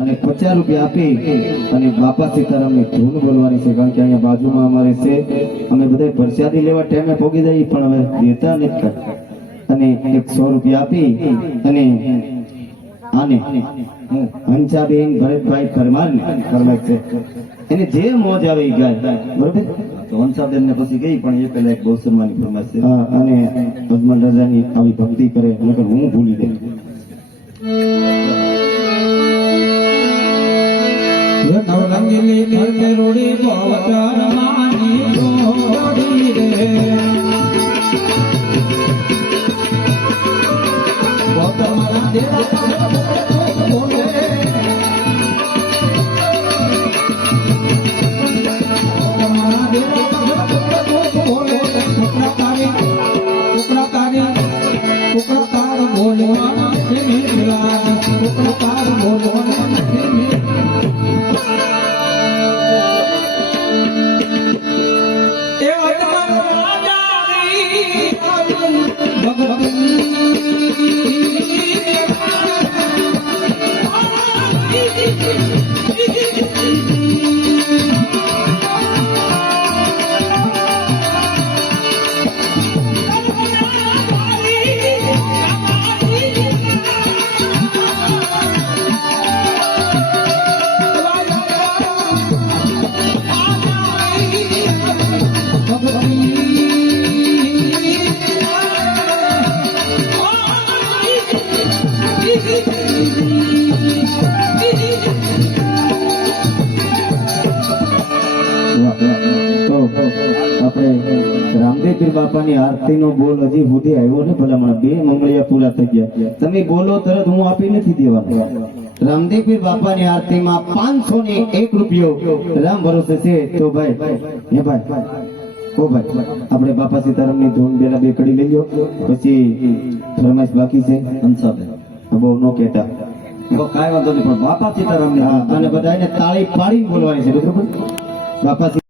અને 50 રૂપિયા આપી અને બાપા સીતારામની ધૂન બોલવાની છે, કારણ કે અહીંયા બાજુમાં અમારે છે, અમે બધા પ્રસાદી લેવા ટાઈમે પોગી જઈએ પણ હવે દેતા નથી, અને 100 રૂપિયા આપી અને આને હંસાબેન ભરતભાઈ પરમાર છે, એને જે મોજ આવે એ ગાય, બરોબર. તો હંસાબેન ને પછી ગઈ પણ એ પેલા એક બહુ સન્માની ફરમાશ છે. હા, અને અજમલ રાજાની આવી ભક્તિ કરે નકર હું ભૂલી દઉં. નવરંગીલી ફરકે રોડી ગોવચર માની જોડી રે ગોવચર મારા દેવા બોલે મારા દેવા બોલે ટુકડા તાર બોલવા ટુકડા તાર બોલવા રામદેવ બાપાની આરતીનો બોલ હજી સુધી આવ્યો ને, ભલામણ 2 મંગળિયા પૂરા થઈ ગયા. તમે બોલો તરત હું આપી નથી દેવાનો. રામદેવ બાપાની આરતીમાં 501 રૂપિયો રામ ભરોસે છે. તો ભાઈ હે ભાઈ ઓ ભાઈ આપણે બાપા સીતારામની ધૂન પેલા 2 કડી લઈ લો, પછી ફરમાઈશ બાકી છે. હંસાબેન બહુ નો કહેતા, કાંઈ વાંધો નહીં, પણ બાપા સીતારામ અને બધાને તાળી પાડીને બોલવાની છે, બરોબર. બાપા